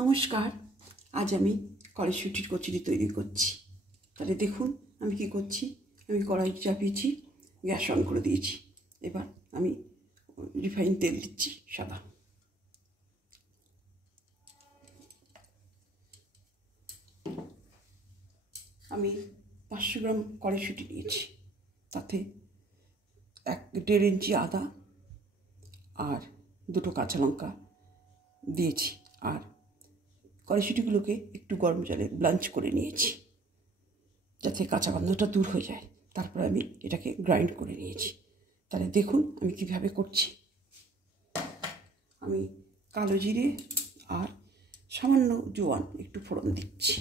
নমস্কার। আজ আমি কড়াইশুঁটির কচুরি তৈরি করছি। তাহলে দেখুন আমি কি করছি। আমি কড়াই চাপিয়েছি, গ্যাস অন করে দিয়েছি। এবার আমি রিফাইন তেল দিচ্ছি সাদা। আমি 500 গ্রাম কড়াইশুঁটি নিয়েছি, তাতে 1.5 ইঞ্চি আদা আর 2টো কাঁচা লঙ্কা দিয়েছি। আর কড়াইশুঁটিগুলোকে একটু গরম জলে ব্লাঞ্চ করে নিয়েছি, যাতে কাঁচা গন্ধটা দূর হয়ে যায়। তারপর আমি এটাকে গ্রাইন্ড করে নিয়েছি। তাহলে দেখুন আমি কিভাবে করছি। আমি কালো জিরে আর সামান্য জোয়ান একটু ফোড়ন দিচ্ছি।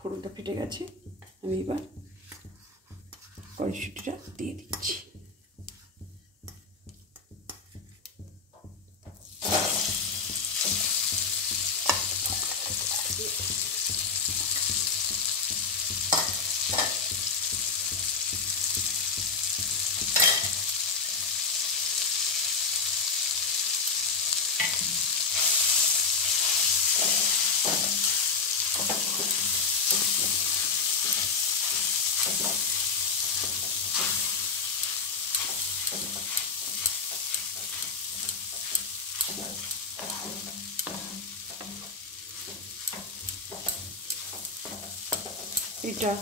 ফোড়নটা ফেটে গেছে, আমি এবার কড়াইশুঁটিটা দিয়ে দিচ্ছি। এটা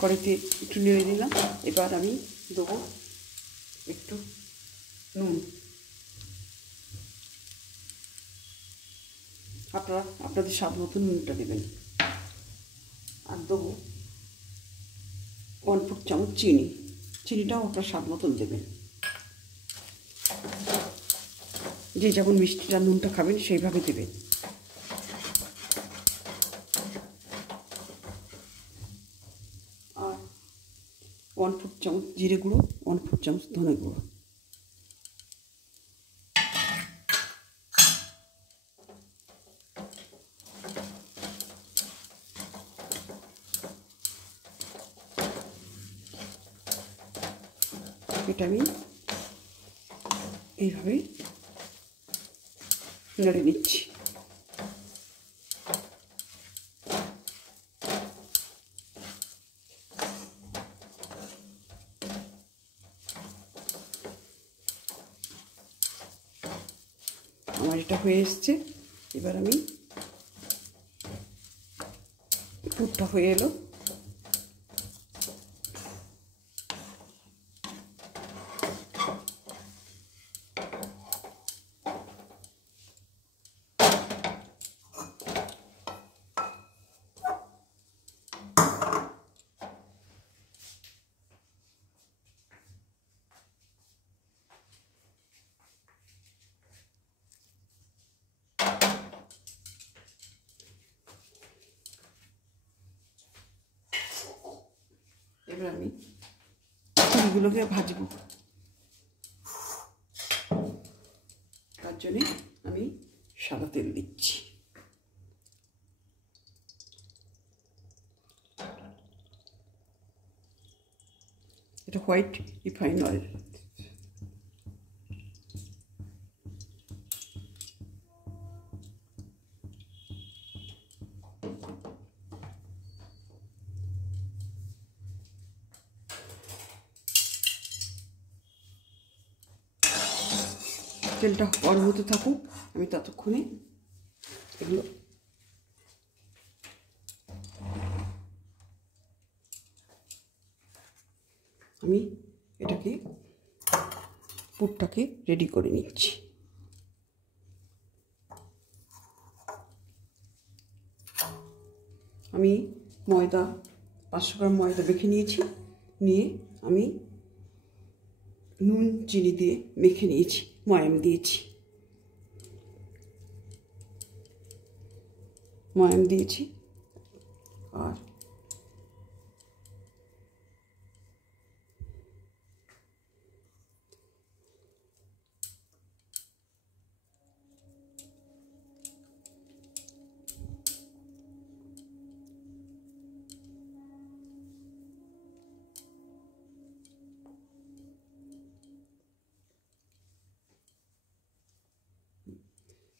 কড়াইতে একটু নেড়ে দিলাম। এবার আমি দেবো একটু নুন। আপনারা আপনাদের স্বাদ মতো নুনটা দেবেন। আর দেবো 1/4 চামচ চিনি। চিনিটাও আপনার স্বাদ মতন দেবেন। যে যেমন মিষ্টিটা নুনটা খাবেন সেইভাবে দেবেন। আর 1/4 চামচ জিরে গুঁড়ো, 1/4 চামচ ধনে গুঁড়ো। এটা আমি এইভাবে নেড়ে নিচ্ছি। আমার এটা হয়ে এসছে। এবার আমি পুরটা হয়ে এলো। এবার আমি ফুলগুলোকে ভাজবো। তার জন্যে আমি সাদা তেল দিচ্ছি। এটা হোয়াইট রিফাইন অয়েল। তেলটা গরম হতে থাকুক, আমি ততক্ষণে এগুলো আমি এটাকে পুরটাকে রেডি করে নিচ্ছি। আমি ময়দা 500 গ্রাম ময়দা মেখে নিয়েছি। নিয়ে আমি নুন চিনি দিয়ে মেখে নিয়েছি, ময়াম দিয়েছি। ময়াম দিয়েছি আর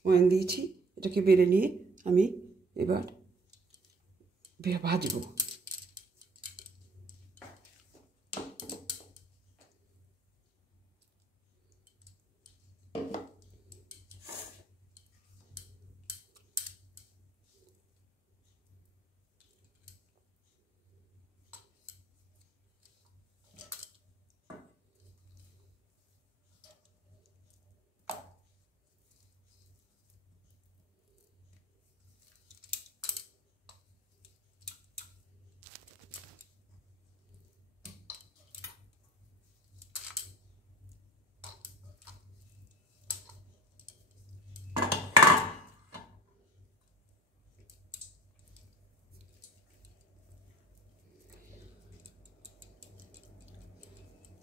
ময়ান দিয়েছি। এটাকে বেড়ে নিয়ে আমি এবার ভাজবো।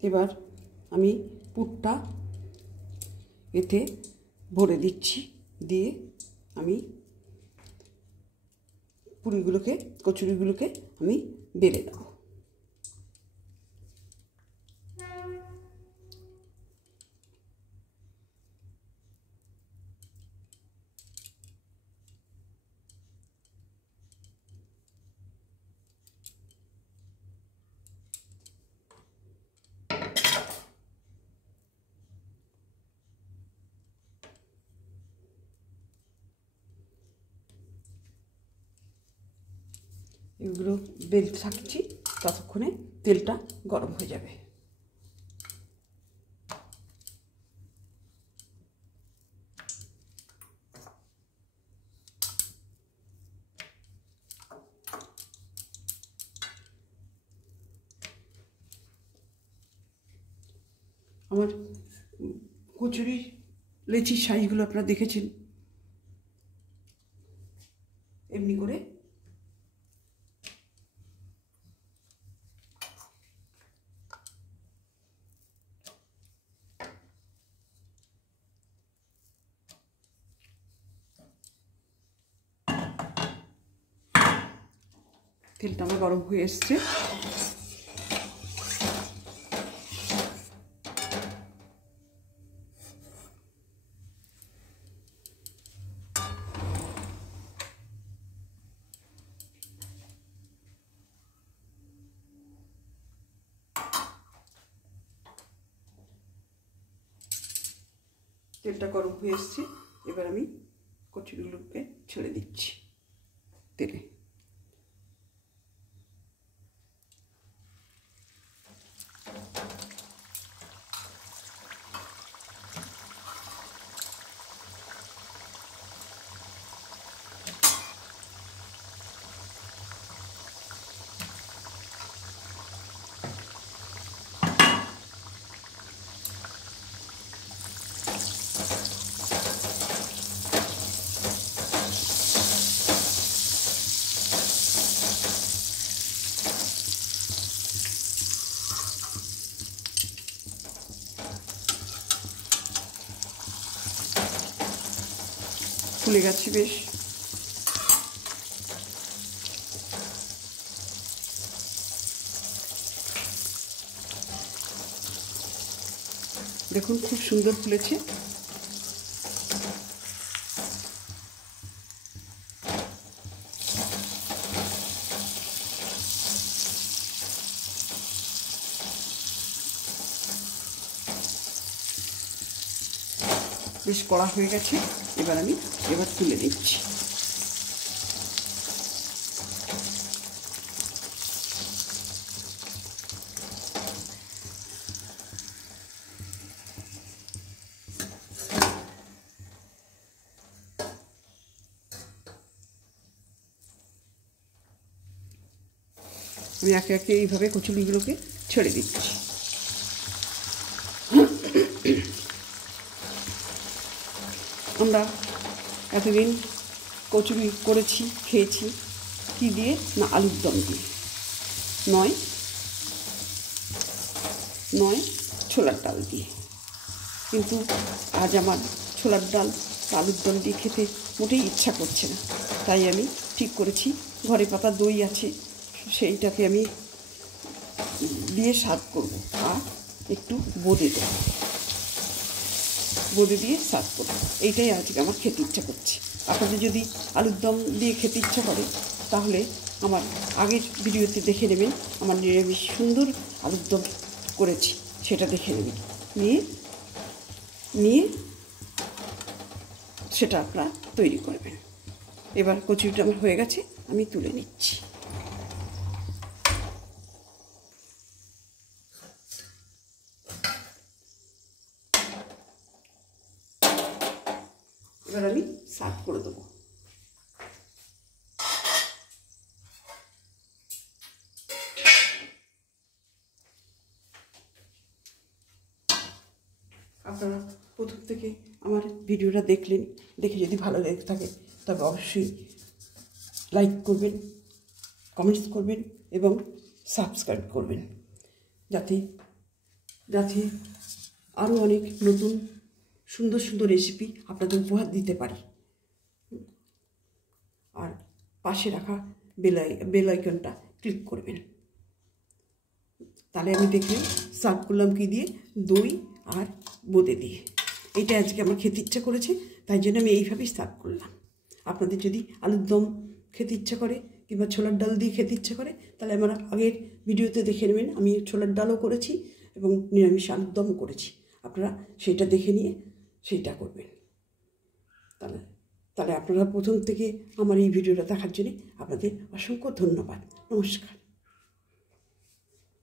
এবার আমি পুরটা এতে ভরে দিচ্ছি, দিয়ে আমি পুরিগুলোকে কচুরিগুলোকে আমি বেলে দেবো। এগুলো বেলতে থাকছি, ততক্ষণে তেলটা গরম হয়ে যাবে। আমার কচুরি লেচির সাইজগুলো আপনারা দেখেছেন, এমনি করে তেলটা আমার গরম হয়ে এসছে। তেলটা গরম হয়ে এসছে, এবার আমি কচুরিগুলোকে ছেড়ে দিচ্ছি তেলে। ফুলে গেছে বেশ। দেখুন খুব সুন্দর ফুলেছে। বেশ কড়া হয়ে গেছে, এবার আমি তুলে দিচ্ছি। আমি একে একে এইভাবে কচুরিগুলোকে ছেড়ে দিচ্ছি। আমরা এতদিন কচুরি করেছি, খেয়েছি কী দিয়ে না আলুর দম দিয়ে, নয় ছোলার ডাল দিয়ে। কিন্তু আজ আমার ছোলার ডাল আলুর দম দিয়ে খেতে মোটেই ইচ্ছা করছে না, তাই আমি ঠিক করেছি ঘরে পাতা দই আছে, সেইটাকে আমি দিয়ে স্বাদ করব আর একটু বোঁদে দেব। বোঁদে দিয়ে সার্ভ করব। এইটাই আজকে আমার খেতে ইচ্ছা করছে। আপনাদের যদি আলুর দম দিয়ে খেতে ইচ্ছা করে তাহলে আমার আগের ভিডিওতে দেখে নেবেন, আমার নিরামিষ সুন্দর আলুর দম করেছি, সেটা দেখে নেবেন, নিয়ে সেটা আপনারা তৈরি করবেন। এবার কচুরিটা আমার হয়ে গেছে, আমি তুলে নিচ্ছি। এবার আমি সার্ভ করে দেবো। আপনারা প্রথম থেকে আমার ভিডিওটা দেখলেন, দেখে যদি ভালো লেগে থাকে তবে অবশ্যই লাইক করবেন, কমেন্টস করবেন এবং সাবস্ক্রাইব করবেন, যাতে আরও অনেক নতুন সুন্দর সুন্দর রেসিপি আপনাদের উপহার দিতে পারি। আর পাশে রাখা বেল আইকনটা ক্লিক করবেন। তাহলে আমি দেখলাম সার্ভ করলাম কি দিয়ে, দই আর বোঁদে দিয়ে। এইটা আজকে আমার খেতে ইচ্ছা করেছে, তাই জন্য আমি এইভাবেই সার্ভ করলাম। আপনাদের যদি আলুর দম খেতে ইচ্ছা করে কিংবা ছোলার ডাল দিয়ে খেতে ইচ্ছা করে তাহলে আমার আগের ভিডিওতে দেখে নেবেন, আমি ছোলার ডালও করেছি এবং নিরামিষ আলুর দমও করেছি। আপনারা সেইটা দেখে নিয়ে সেইটা করবেন। তাহলে আপনারা প্রথম থেকে আমার এই ভিডিওটা দেখার জন্য আপনাদের অসংখ্য ধন্যবাদ। নমস্কার।